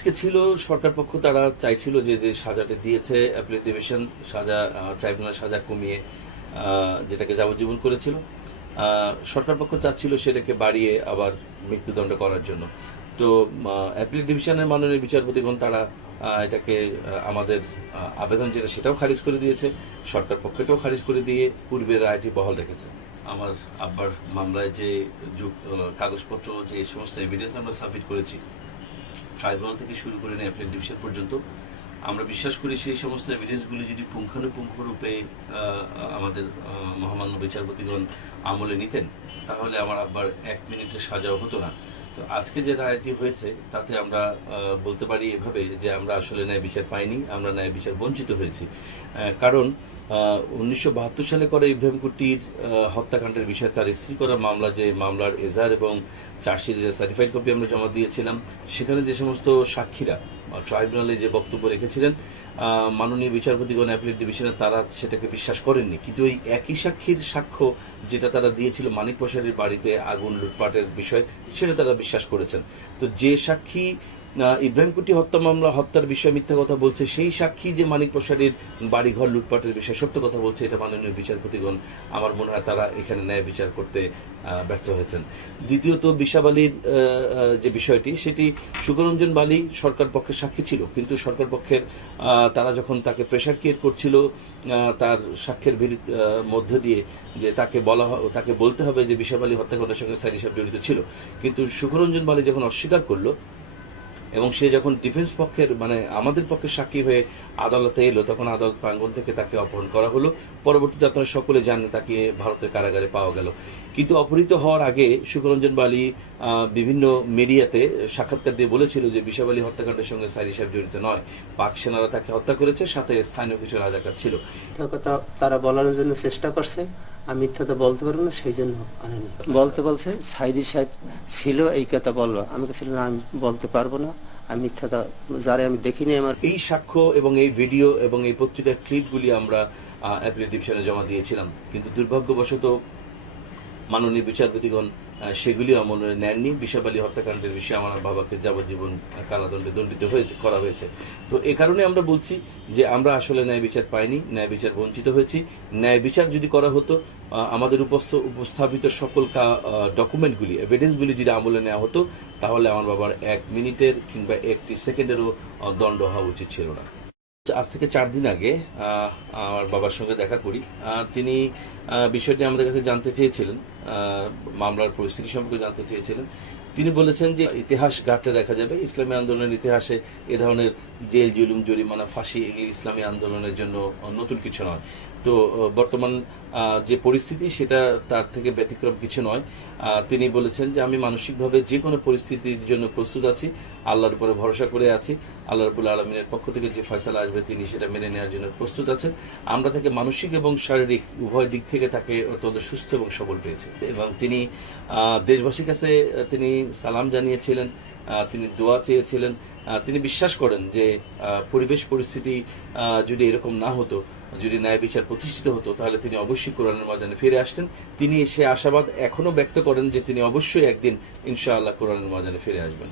আজকে ছিল সরকার পক্ষ, তারা চাইছিল যে যে সাজাটা দিয়েছে অ্যাপিলেট ডিভিশন সাজা, ট্রাইব্যুনাল সাজা কমিয়ে যেটাকে যাবজ্জীবন করেছিল, সরকার পক্ষ চাচ্ছিল সেটাকে বাড়িয়ে আবার মৃত্যুদণ্ড করার জন্য। তো অ্যাপিলেট ডিভিশনের মাননীয় বিচারপতিগণ তারা এটাকে আমাদের আবেদন যেটা সেটাও খারিজ করে দিয়েছে, সরকার পক্ষটাও খারিজ করে দিয়ে পূর্বের রায়টি বহাল রেখেছে। আমার আব্বার মামলায় যে কাগজপত্র, যে সমস্ত এভিডেন্স আমরা সাবমিট করেছি ট্রাইব্যুনাল থেকে শুরু করে অ্যাপিলেট ডিভিশন পর্যন্ত, আমরা বিশ্বাস করি সেই সমস্ত এভিডেন্সগুলি যদি পুঙ্খানুপুঙ্খ রূপে আমাদের মহামান্য বিচারপতিগণ আমলে নিতেন তাহলে আমার আব্বার 1 মিনিটের সাজাও হতো না। তো আজকে যে রায়টি হয়েছে তাতে আমরা বলতে পারি এভাবে যে আমরা আসলে ন্যায় বিচার পাইনি, আমরা ন্যায় বিচার বঞ্চিত হয়েছি। কারণ 1972 সালে করা ইব্রাহিম কুট্টির হত্যাকাণ্ডের বিষয়ে তার স্ত্রী করা মামলা, যে মামলার এজাহার এবং চার্জশিটের সার্টিফাইড কপি আমরা জমা দিয়েছিলাম, সেখানে যে সমস্ত সাক্ষীরা ট্রাইব্যুনালে যে বক্তব্য রেখেছিলেন মাননীয় বিচারপতিগণ অ্যাপিলেট ডিভিশনে, তারা সেটাকে বিশ্বাস করেননি। কিন্তু ওই একই সাক্ষীর সাক্ষ্য যেটা তারা দিয়েছিল মানিক প্রসাদের বাড়িতে আগুন লুটপাটের বিষয়, সেটা তারা বিশ্বাস করেছেন। তো যে সাক্ষী ইব্রাহিম কুট্টি হত্যার বিষয়ে মিথ্যা কথা বলছে, সেই সাক্ষী যে মানিক প্রসাদের বাড়িঘর লুটপাটের বিষয়ে সত্য কথা বলছে, এটা মাননীয় বিচারপতিগণ আমার মনে হয় তারা এখানে ন্যায় বিচার করতে ব্যর্থ হয়েছেন। দ্বিতীয়ত বিশাব আলীর যে বিষয়টি, সেটি সুকরঞ্জন বালী সরকার পক্ষের সাক্ষী ছিল, কিন্তু সরকার পক্ষের তারা যখন তাকে প্রেশার ক্রিয়েট করছিল তার সাক্ষ্যের মধ্য দিয়ে যে তাকে বলতে হবে যে বিশাব আলী হত্যাকাণ্ডের সঙ্গে সাইদি সাহেব জড়িত ছিল, কিন্তু সুকরঞ্জন বালী যখন অস্বীকার করলো এবং সে যখন ডিফেন্স পক্ষের মানে আমাদের পক্ষে সাক্ষী হয়ে আদালতে এলো, তখন আদালত প্রাঙ্গণ থেকে তাকে অপহরণ করা হলো। পরবর্তীতে আপনারা সকলে জানেন তাকে ভারতের কারাগারে পাওয়া গেল। কিন্তু অপহৃত হওয়ার আগে সুকরঞ্জন বালী বিভিন্ন মিডিয়াতে সাক্ষাৎকার দিয়ে বলেছিল যে বিশাব আলী হত্যাকাণ্ডের সঙ্গে সাইদি সাহেব জড়িত নয়, পাক সেনারা তাকে হত্যা করেছে, সাথে স্থানীয় কিছু রাজাকার ছিল। কথা তারা বলার জন্য চেষ্টা করছে, আমি মিথ্যা তো বলতে পারবো না, সেই জন্য আনেনি। বলছে সাইদি সাহেব ছিল, এই কথা বললো। আমি বলছিলাম না, আমি বলতে পারবো না, আমি মিথ্যাটা যারা আমি দেখিনি। আমার এই সাক্ষ্য এবং এই ভিডিও এবং এই পত্রিকার ক্লিপগুলি আমরা অ্যাপিলেট ডিভিশনে জমা দিয়েছিলাম, কিন্তু দুর্ভাগ্যবশত মাননীয় বিচারপতিগণ সেগুলি আমলে নেননি। বিশাব আলী হত্যাকাণ্ডের বিষয়ে আমার বাবাকে যাবজ্জীবন কারাদণ্ডে দণ্ডিত করা হয়েছে। তো এ কারণে আমরা বলছি যে আমরা আসলে ন্যায় বিচার পাইনি, ন্যায় বিচার বঞ্চিত হয়েছি। ন্যায় বিচার যদি করা হতো, আমাদের উপস্থাপিত সকল ডকুমেন্টগুলি, এভিডেন্সগুলি যদি আমলে নেওয়া হতো, তাহলে আমার বাবার 1 মিনিটের কিংবা 1টি সেকেন্ডেরও দণ্ড হওয়া উচিত ছিল না। আজ থেকে 4 দিন আগে আমার বাবার সঙ্গে দেখা করি। তিনি বিষয়টি আমাদের কাছে জানতে চেয়েছিলেন, মামলার পরিস্থিতি সম্পর্কে জানতে চেয়েছিলেন। তিনি বলেছেন যে ইতিহাস ঘাটতে দেখা যাবে ইসলামী আন্দোলনের ইতিহাসে এ ধরনের জেল, জুলুম, জরিমানা, ফাঁসি এগুলি ইসলামী আন্দোলনের জন্য নতুন কিছু নয়। তো বর্তমান যে পরিস্থিতি সেটা তার থেকে ব্যতিক্রম কিছু নয়। তিনি বলেছেন যে আমি মানসিকভাবে যে কোনো পরিস্থিতির জন্য প্রস্তুত আছি, আল্লাহর উপরে ভরসা করে আছি, আল্লাহ রাব্বুল আলামিনের পক্ষ থেকে যে ফয়সালা আসবে তিনি সেটা মেনে নেওয়ার জন্য প্রস্তুত আছেন। আমরা তাকে মানসিক এবং শারীরিক উভয় দিক থেকে তাকে অত্যন্ত সুস্থ এবং সবল পেয়েছি। এবং তিনি দেশবাসীর কাছে তিনি সালাম জানিয়েছিলেন, তিনি দোয়া চেয়েছিলেন। তিনি বিশ্বাস করেন যে পরিবেশ পরিস্থিতি যদি এরকম না হতো, যদি ন্যায় বিচার প্রতিষ্ঠিত হতো, তাহলে তিনি অবশ্যই কোরআনের ময়দানে ফিরে আসতেন। তিনি সে আশাবাদ এখনো ব্যক্ত করেন যে তিনি অবশ্যই একদিন ইনশাআল্লাহ কোরআনের ময়দানে ফিরে আসবেন।